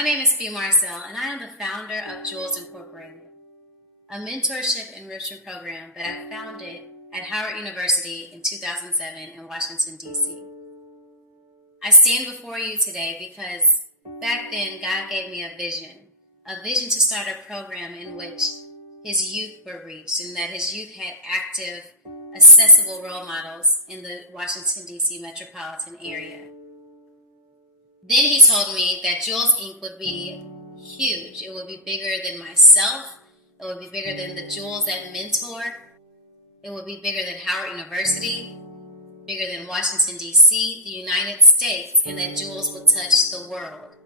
My name is b.Marcell, and I am the founder of Jewels Incorporated, a mentorship enrichment program that I founded at Howard University in 2007 in Washington, D.C. I stand before you today because back then God gave me a vision to start a program in which His youth were reached and that His youth had active, accessible role models in the Washington, D.C. metropolitan area. Then He told me that Jewels Inc. would be huge. It would be bigger than myself. It would be bigger than the Jewels that mentor. It would be bigger than Howard University, bigger than Washington, D.C., the United States, and that Jewels would touch the world.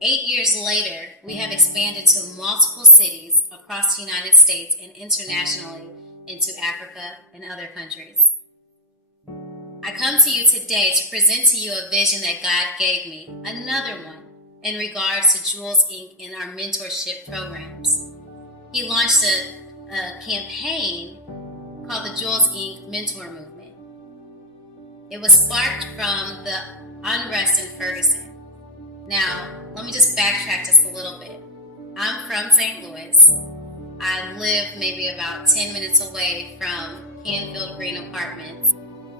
8 years later, we have expanded to multiple cities across the United States and internationally into Africa and other countries. I come to you today to present to you a vision that God gave me, another one, in regards to Jewels Inc. and our mentorship programs. He launched a campaign called the Jewels Inc. Mentor Movement. It was sparked from the unrest in Ferguson. Now, let me just backtrack just a little bit. I'm from St. Louis. I live maybe about 10 minutes away from Canfield Green Apartments.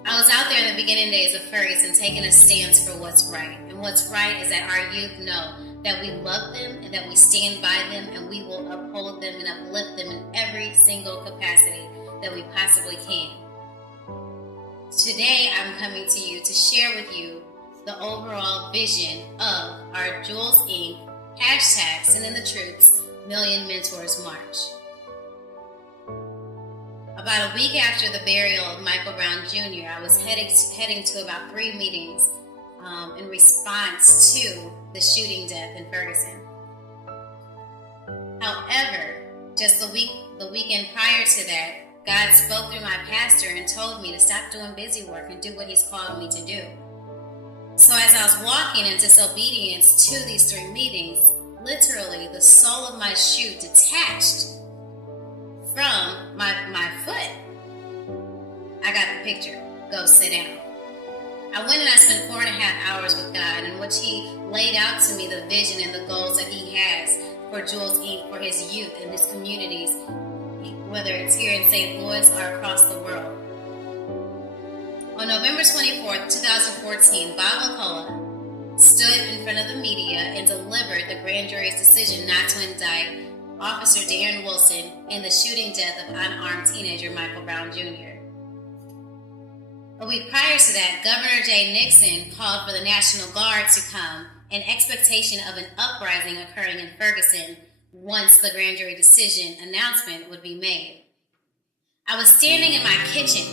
I was out there in the beginning days of Ferguson taking a stance for what's right. And what's right is that our youth know that we love them and that we stand by them and we will uphold them and uplift them in every single capacity that we possibly can. Today, I'm coming to you to share with you the overall vision of our Jewels Inc. # Sending the Troops Million Mentors March. About a week after the burial of Michael Brown Jr., I was heading to about 3 meetings in response to the shooting death in Ferguson. However, just the weekend prior to that, God spoke through my pastor and told me to stop doing busy work and do what He's called me to do. So as I was walking in disobedience to these 3 meetings, literally the sole of my shoe detached from my foot. I got the picture. Go sit down. I went and I spent 4.5 hours with God in which He laid out to me the vision and the goals that He has for Jewels Inc., for His youth and His communities, whether it's here in St. Louis or across the world. On November 24th, 2014, Bob McCullough stood in front of the media and delivered the grand jury's decision not to indict Officer Darren Wilson in the shooting death of unarmed teenager Michael Brown Jr. A week prior to that, Governor Jay Nixon called for the National Guard to come in expectation of an uprising occurring in Ferguson once the grand jury decision announcement would be made. I was standing in my kitchen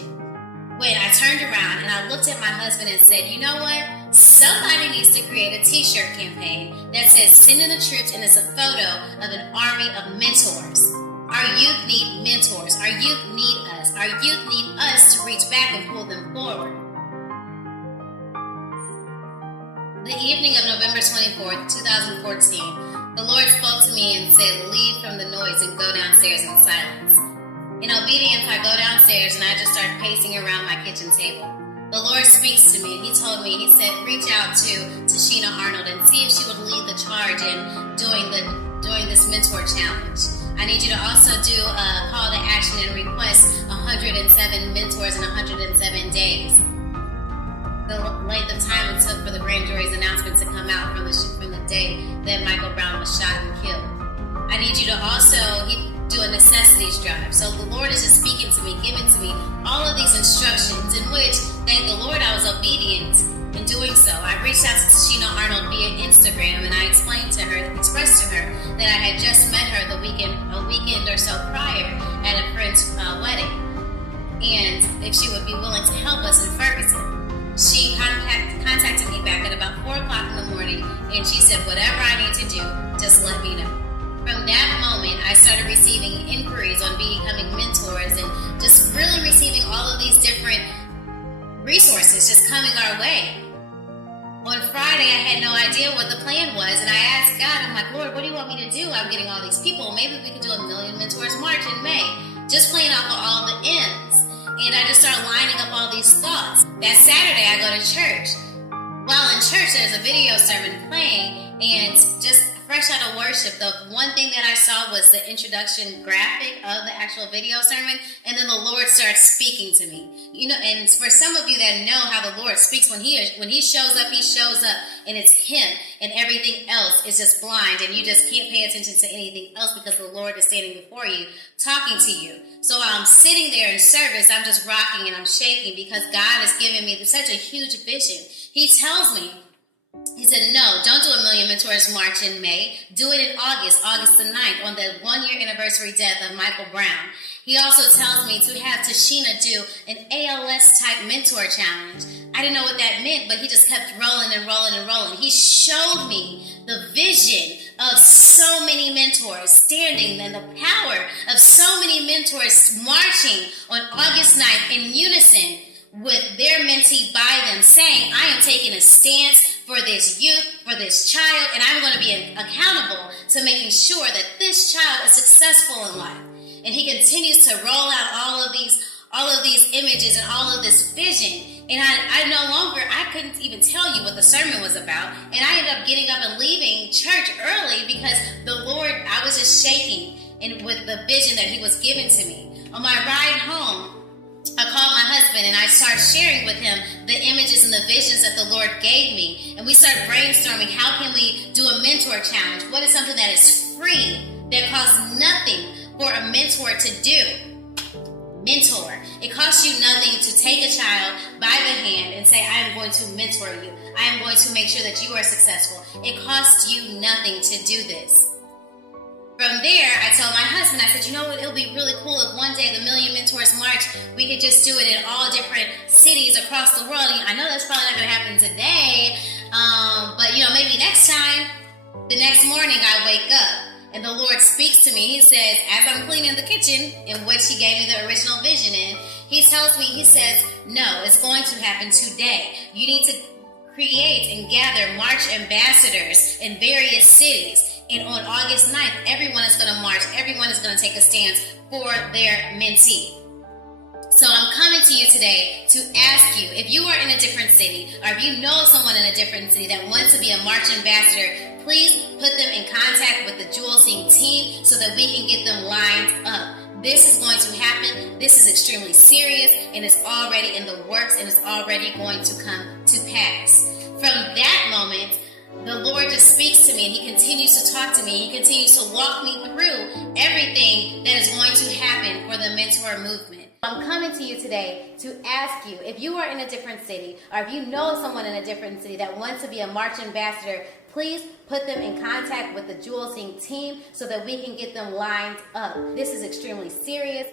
when I turned around and I looked at my husband and said, you know what? Somebody needs to create a t-shirt campaign that says "Send in the troops," and it's a photo of an army of mentors. Our youth need mentors. Our youth need us. Our youth need us to reach back and pull them forward. The evening of November 24th, 2014, the Lord spoke to me and said, leave from the noise and go downstairs in silence. In obedience, I go downstairs and I just start pacing around my kitchen table. The Lord speaks to me and He told me, He said, reach out to Tashina Arnold and see if she would lead the charge in doing this mentor challenge. I need you to also do a call to action and request 107 mentors in 107 days. The length of time it took for the grand jury's announcement to come out from the day that Michael Brown was shot and killed. I need you to also do a necessities drive. So the Lord is just speaking to me, giving to me all of these instructions in which, thank the Lord, I was obedient in doing so. I reached out to Tashina Arnold via Instagram and I expressed to her that I had just met her a weekend or so prior at a friend's wedding, and if she would be willing to help us in Ferguson. She contacted me back at about 4 o'clock in the morning and she said, whatever I need to do, just let me know. From that moment, I started receiving inquiries on becoming mentors and just really receiving all of these different resources just coming our way. On Friday, I had no idea what the plan was, and I asked God, I'm like, Lord, what do you want me to do? I'm getting all these people. Maybe we could do a Million Mentors March in May, just playing off of all the ends. And I just started lining up all these thoughts. That Saturday, I go to church. while in church, there's a video sermon playing, and just fresh out of worship, the one thing that I saw was the introduction graphic of the actual video sermon, and then the Lord starts speaking to me. And for some of you that know how the Lord speaks, when he shows up, and it's him, and everything else is just blind, and you just can't pay attention to anything else because the Lord is standing before you, talking to you. So while I'm sitting there in service, I'm just rocking and I'm shaking because God has given me such a huge vision. He tells me, he said, no, don't do a Million Mentors March in May. Do it in August the 9th, on the 1-year anniversary death of Michael Brown. He also tells me to have Tashina do an ALS-type mentor challenge. I didn't know what that meant, but he just kept rolling and rolling and rolling. He showed me the vision of so many mentors standing and the power of so many mentors marching on August 9th in unison with their mentee by them, saying, I am taking a stance for this youth, for this child, and I'm going to be accountable to making sure that this child is successful in life. And he continues to roll out all of these images and all of this vision. And I couldn't even tell you what the sermon was about. And I ended up getting up and leaving church early because I was just shaking with the vision that he was giving to me. On my ride home, I called my husband and I started sharing with him the images and the visions that the Lord gave me. And we started brainstorming, how can we do a mentor challenge? What is something that is free, that costs nothing for a mentor to do? Mentor. It costs you nothing to take a child by the hand and say, I am going to mentor you. I am going to make sure that you are successful. It costs you nothing to do this. From there, I told my husband, I said, you know what, it'll be really cool if one day the Million Mentors March, we could just do it in all different cities across the world. I know that's probably not going to happen today, but maybe next time. The next morning, I wake up, and the Lord speaks to me. He says, as I'm cleaning the kitchen, in which he gave me the original vision in, he tells me, he says, no, it's going to happen today. You need to create and gather March ambassadors in various cities. And on August 9th, everyone is going to march. Everyone is going to take a stance for their mentee. So I'm coming to you today to ask you, if you are in a different city, or if you know someone in a different city that wants to be a March ambassador, please put them in contact with the Jewel Team team so that we can get them lined up. This is going to happen. This is extremely serious, and it's already in the works, and it's already going to come to pass. From that moment, the Lord just speaks to me, and he continues to talk to me. He continues to walk me through everything that is going to happen for the mentor movement. I'm coming to you today to ask you, if you are in a different city, or if you know someone in a different city that wants to be a March ambassador, please put them in contact with the Jewel team so that we can get them lined up. This is extremely serious.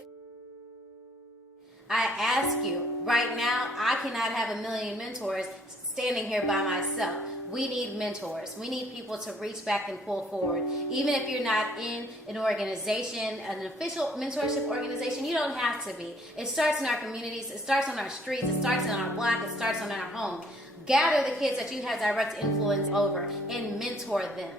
I ask you, right now, I cannot have a million mentors standing here by myself. We need mentors. We need people to reach back and pull forward. Even if you're not in an organization, an official mentorship organization, you don't have to be. It starts in our communities. It starts on our streets. It starts in our block. It starts on our home. Gather the kids that you have direct influence over and mentor them.